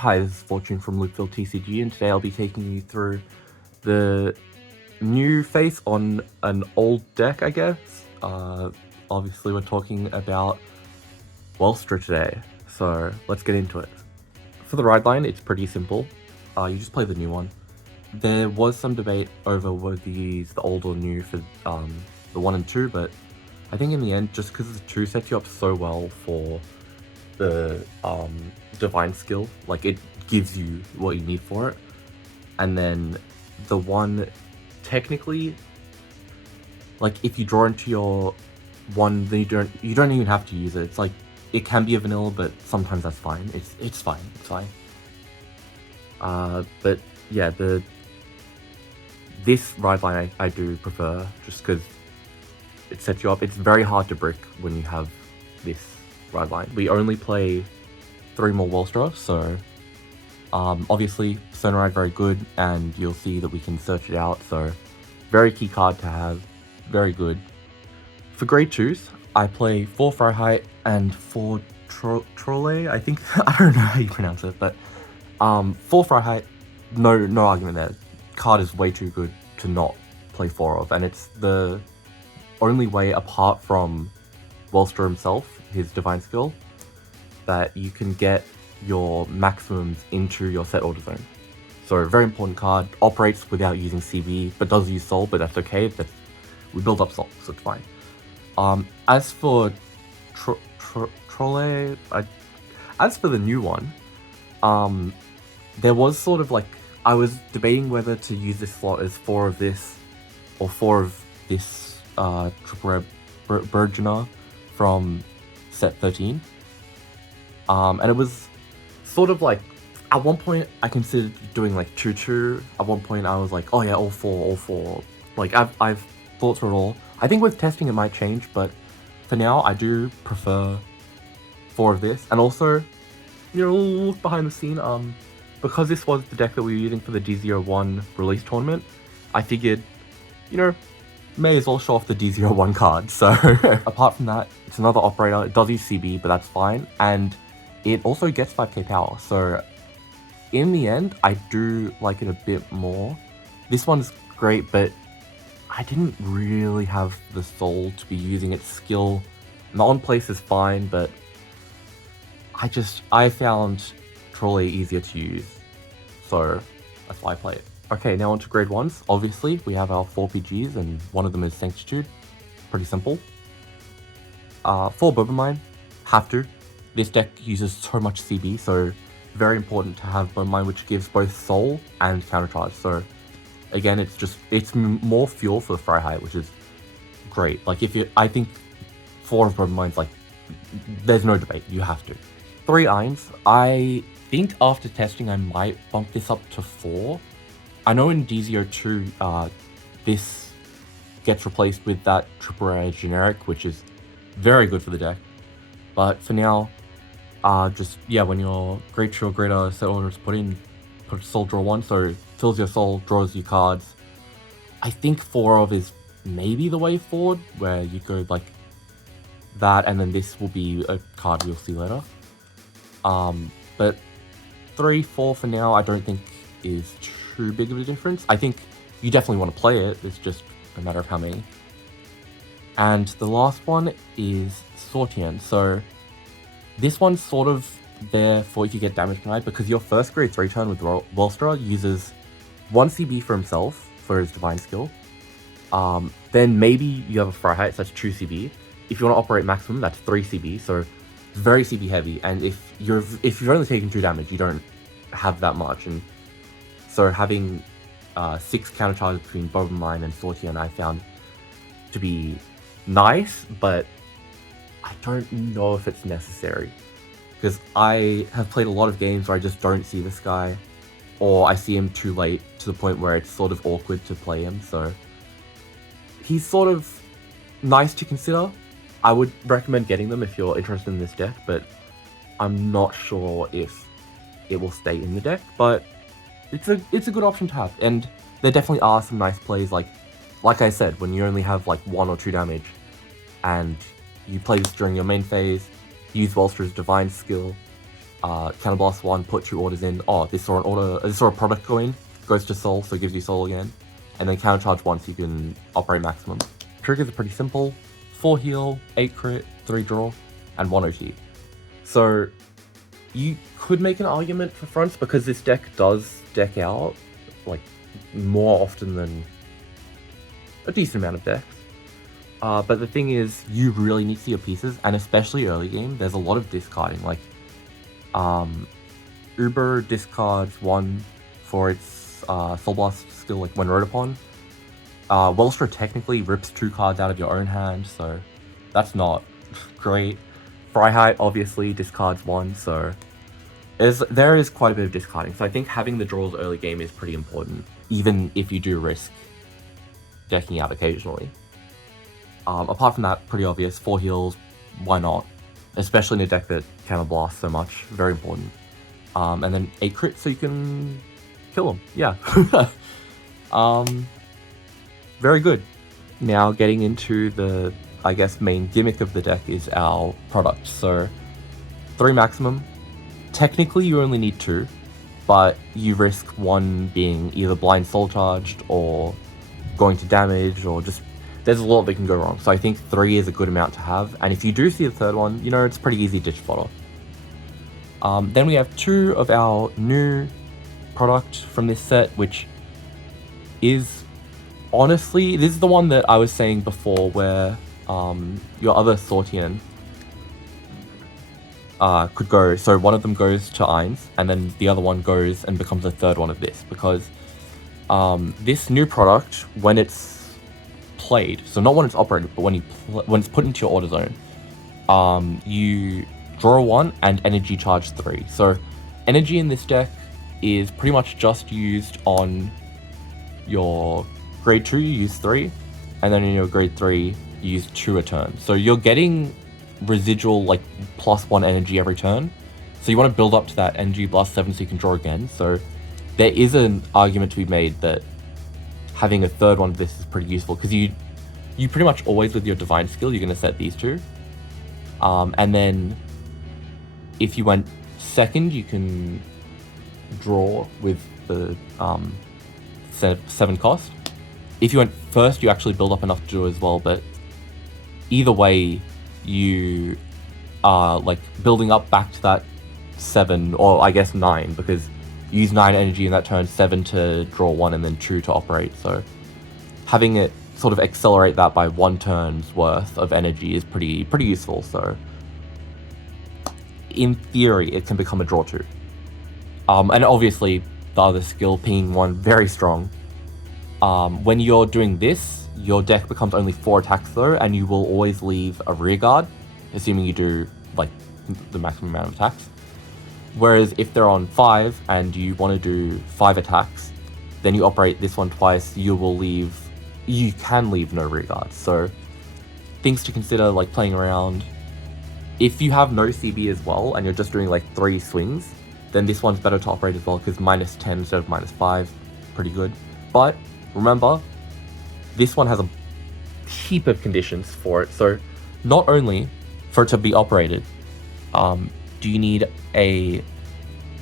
Hi, this is Fortune from Lukeville TCG, and today I'll be taking you through the new face on an old deck, I guess. Obviously we're talking about WELSTRA today, so let's get into it. For the ride line, it's pretty simple. You just play the new one. There was some debate over whether to use the old or new for the 1 and 2, but I think in the end, just because the 2 sets you up so well for the divine skill, like it gives you what you need for it, and then the 1 technically, like if you draw into your 1, then you don't even have to use it. It's like it can be a vanilla, but sometimes that's fine. It's fine. But yeah, this ride line I do prefer, just because it sets you up. It's very hard to brick when you have this ride line. We only play 3 more WELSTRA, so obviously Persona Ride very good, and you'll see that we can search it out, so very key card to have, very good. For grade 2s, I play 4 Freiheit and 4 Trolle, I think. I don't know how you pronounce it, but 4 Freiheit, no argument there. Card is way too good to not play 4 of, and it's the only way, apart from WELSTRA himself, his divine skill, that you can get your maximums into your set order zone. So very important card, operates without using CB, but does use soul, but that's okay. We build up soul, so it's fine. As for Trolle, as for the new one, there was sort of like, I was debating whether to use this slot as 4 of this or 4 of this Triple Burgeoner from set 13. And it was sort of like, at one point I considered doing like 2-2. At one point I was like, oh yeah, all four. Like I've thought through it all. I think with testing it might change, but for now I do prefer 4 of this. And also, you know, look behind the scene, because this was the deck that we were using for the DZ01 Release Tournament, I figured, you know, may as well show off the DZ01 card. So apart from that, it's another operator. It does use CB, but that's fine, and it also gets 5k power. So in the end, I do like it a bit more. This one's great, but I didn't really have the soul to be using its skill. The on place is fine, but I found Trolley easier to use, so that's why I play it. Okay, now on to grade 1s. Obviously, we have our 4 PGs, and one of them is Sanctitude. Pretty simple. 4 Bobermine, have to. This deck uses so much CB, so very important to have Bobermine, which gives both soul and countercharge. So again, it's more fuel for the Freiheit, which is great. Like I think 4 of Bobermine's, like, there's no debate, you have to. 3 Irons, I think after testing I might bump this up to 4. I know in DZ02 this gets replaced with that Triple Rare generic, which is very good for the deck. But for now, when your grade 2 or greater set order is put soul draw 1, so fills your soul, draws you cards. I think 4 of is maybe the way forward, where you go like that, and then this will be a card you'll see later. But 3, 4 for now, I don't think is too big of a difference. I think you definitely want to play it, it's just a matter of how many. And the last one is Sortian. So this one's sort of there for if you get damage denied, because your first grade 3 turn with WELSTRA uses 1 CB for himself for his divine skill. Then maybe you have a Freiheit, so that's 2 CB. If you want to operate maximum, that's 3 CB, so it's very CB heavy. And if you've only taken 2 damage, you don't have that much. And so having 6 countercharges between Bobermine and Sortian I found to be nice, but I don't know if it's necessary, because I have played a lot of games where I just don't see this guy, or I see him too late to the point where it's sort of awkward to play him. So he's sort of nice to consider. I would recommend getting them if you're interested in this deck, but I'm not sure if it will stay in the deck. But it's a good option to have, and there definitely are some nice plays, like I said, when you only have like 1 or 2 damage and you play this during your main phase, use WELSTRA'S divine skill, Counterblast 1, put 2 orders in. Oh, this saw a product go in, goes to soul, so it gives you soul again. And then countercharge once, you can operate maximum. Triggers are pretty simple. 4 heal, 8 crit, 3 draw, and 1 OT. So you could make an argument for fronts because this deck does deck out like more often than a decent amount of decks. But the thing is, you really need to see your pieces, and especially early game, there's a lot of discarding. Like, Uber discards 1 for its Soul Blast skill, like when rode upon. Welstra technically rips 2 cards out of your own hand, so that's not great. Freiheit obviously discards 1, so there is quite a bit of discarding. So I think having the draws early game is pretty important, even if you do risk decking out occasionally. Apart from that, pretty obvious, 4 heals, why not? Especially in a deck that counterblast so much, very important. And then 8 crits so you can kill them, yeah. Very good. Now getting into the, I guess, main gimmick of the deck is our product. So 3 maximum. Technically you only need 2, but you risk 1 being either blind soul charged or going to damage, or just, there's a lot that can go wrong. So I think 3 is a good amount to have, and if you do see the 3rd one, you know, it's pretty easy ditch fodder. Then we have 2 of our new product from this set, which is, honestly, this is the one that I was saying before where your other Sortian could go. So one of them goes to Eins, and then the other one goes and becomes a 3rd one of this, because this new product, when it's played, so not when it's operated, but when it's put into your order zone, you draw 1 and energy charge 3. So energy in this deck is pretty much just used on your grade 2, you use 3, and then in your grade 3, you use 2 a turn. So you're getting residual, like, +1 energy every turn. So you want to build up to that energy +7 so you can draw again. So there is an argument to be made that having a 3rd one of this is pretty useful, because you pretty much always, with your divine skill, you're going to set these 2. And then if you went 2nd, you can draw with the 7 cost. If you went 1st, you actually build up enough to do as well, but either way, you are like building up back to that 7, or I guess 9, because you use 9 energy in that turn, 7 to draw 1, and then 2 to operate. So having it sort of accelerate that by 1 turn's worth of energy is pretty useful. So in theory, it can become a draw 2. And obviously, the other skill, pinging 1, very strong. When you're doing this, your deck becomes only 4 attacks though, and you will always leave a rear guard, assuming you do like the maximum amount of attacks. Whereas if they're on 5 and you want to do 5 attacks, then you operate this one twice, you can leave no rear guards. So things to consider, like playing around. If you have no CB as well, and you're just doing like 3 swings, then this one's better to operate as well, because -10 instead of -5, pretty good. But remember, this one has a heap of conditions for it. So not only for it to be operated, do you need a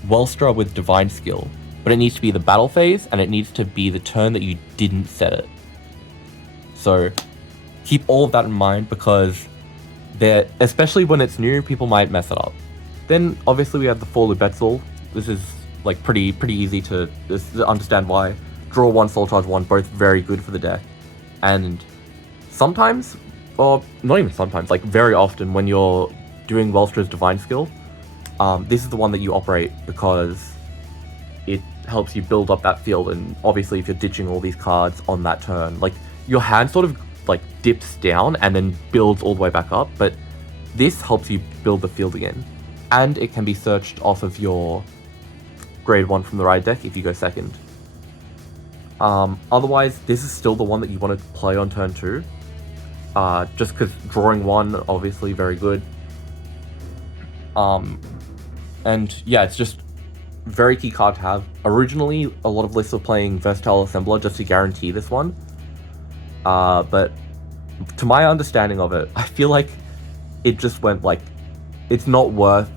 Welstra with divine skill, but it needs to be the battle phase, and it needs to be the turn that you didn't set it. So keep all of that in mind, because especially when it's new, people might mess it up. Then obviously we have the 4 Lubetzel. This is like pretty easy to understand why. Draw 1, soul charge 1, both very good for the deck. And sometimes, or not even sometimes, like very often when you're doing Welstra's divine skill, this is the one that you operate, because it helps you build up that field. And obviously if you're ditching all these cards on that turn, like your hand sort of like dips down and then builds all the way back up, but this helps you build the field again. And it can be searched off of your grade 1 from the right deck if you go 2nd. Otherwise, this is still the one that you want to play on turn 2. Just because drawing 1, obviously very good. And yeah, it's just very key card to have. Originally, a lot of lists were playing Versatile Assembler just to guarantee this one. But to my understanding of it, I feel like it just went like, it's not worth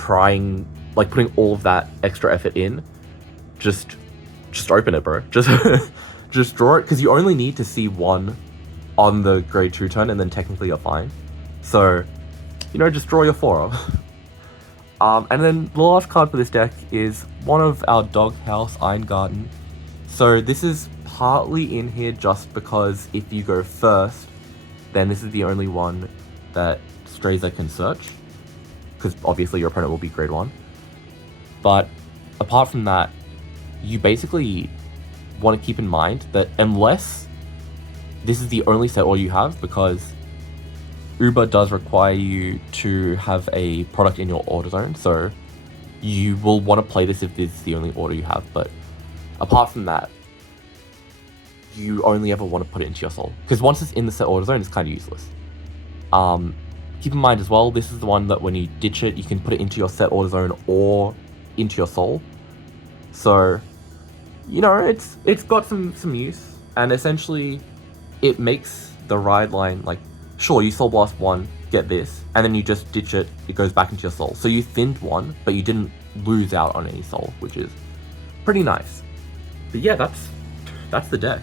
trying, like putting all of that extra effort in, just open it, bro. Just draw it, because you only need to see one on the grade 2 turn, and then technically you're fine. So, you know, just draw your 4 up. And then the last card for this deck is one of our Doghouse Iron Garden. So this is partly in here just because if you go first, then this is the only one that Straza can search, because obviously your opponent will be grade 1. But apart from that, you basically want to keep in mind that unless this is the only set order you have, because Uber does require you to have a product in your order zone, so you will want to play this if this is the only order you have. But apart from that, you only ever want to put it into your soul, because once it's in the set order zone, it's kind of useless. Keep in mind as well, this is the one that when you ditch it, you can put it into your set order zone or into your soul. So, you know, it's got some use, and essentially it makes the ride line, like, sure, you soul blast 1, get this, and then you just ditch it, it goes back into your soul. So you thinned 1, but you didn't lose out on any soul, which is pretty nice. But yeah, that's the deck.